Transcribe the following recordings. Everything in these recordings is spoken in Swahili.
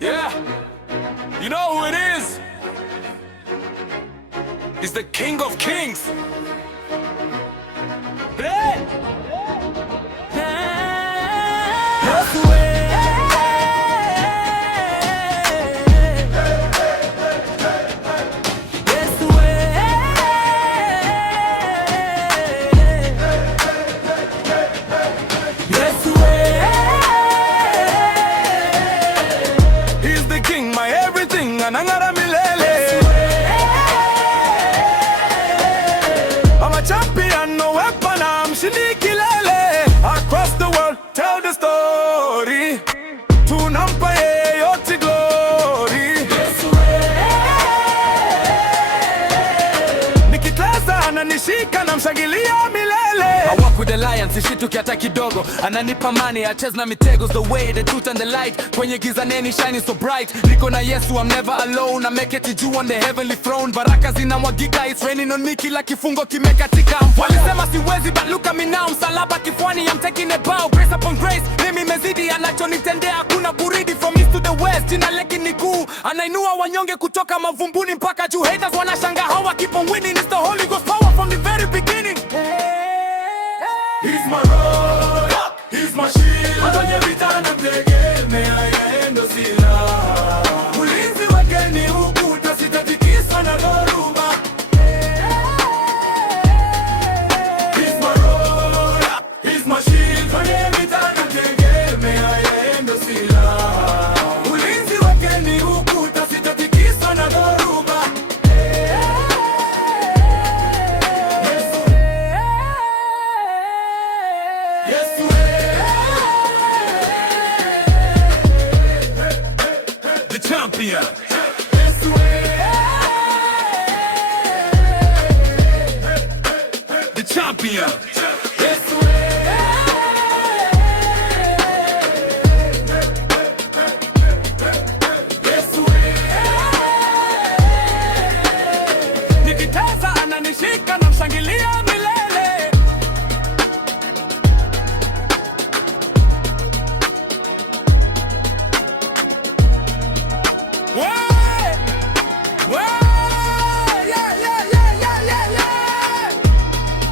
Yeah, you know who it is? He's the King of Kings. Hey! Anang'ara milele. I'm a champion, no weapon, I'm mshindi kilele. Across the world, tell the story. Tunampa yeyote glory. Nikitlaza ananishika na mshangilia milele. I walk with the lions, sishituki hata kidogo. Ananipa money, I chase na mitegos. The way, the truth and the light. Kwenye giza neni shining so bright. Niko na Yesu, I'm never alone. I make it juu on the heavenly throne. Baraka zinamwagika, it's raining on me. Kila kifungo kimekatika. Walisema siwezi, but look at me now. Msalaba kifuani, I'm taking a bow. Grace upon grace, mimi mezidi. Anachonitendea hakuna kuridi. From east to the west, jina lake ni kuu. Anainua wanyonge kutoka mavumbuni mpaka juu. Haters wanashanga how I keep on winning. It's the Holy Ghost power from the very beginning. He's my rock, he's my shield. Kwenye vita namtegemea yeye ndo silaha. Ulinzi wake ni ukuta, sitatikiswa na dhoruba. He's my rock, he's my shield. Kwenye vita namtegemea yeye ndo silaha. Ulinzi wake ni ukuta, sitatikiswa na dhoruba. Champion. The champion. Nikiteza ananishika na mshangilia milele.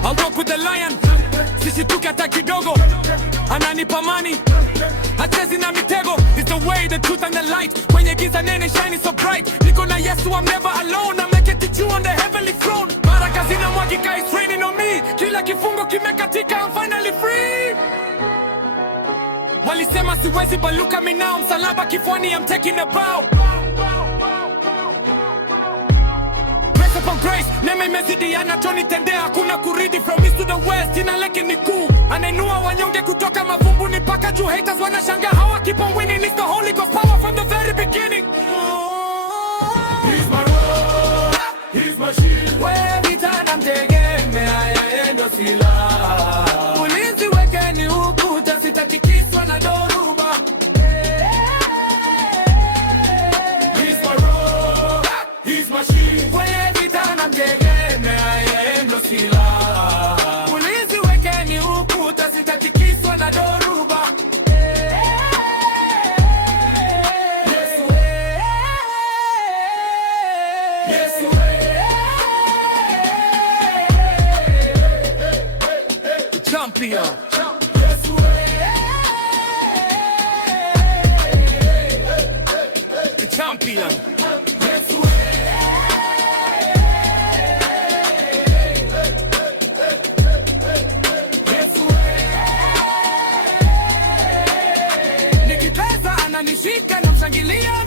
I walk with the lion, sishituki hata kidogo. Ananipa money, hachezi na mitego. It's the way, the truth and the light. Kwenye giza nene shining so bright. Niko na Yesu, I'm never alone. I make it juu on the heavenly throne. Baraka zinamwagika, it's raining on me. Kila kifungo kimekatika, I'm finally free. Walisema siwezi, but look at me now. Msalaba kifuani, I'm taking a bow. Grace upon grace, neema imezidi. Anachonitendea hakuna kuridi. From east to the west, jina lake ni kuu. Anainua wanyonge kutoka mavumbuni mpaka juu. Haters wanashanga how I keep on winning. It's the Holy Ghost power from the very beginning. He's my rock, he's my shield. Wewe vita namtegemea yeye ndo silaha. Ulinzi wake ni ukuta, sitatikiswa na dhoruba. He's my rock, he's my shield. Wewe vita namtegemea yeye ndo silaha. Ulinzi wake ni ukuta, sitatikiswa na dhoruba. Champion. The champion. Nikiteza ananishika na mshangilia.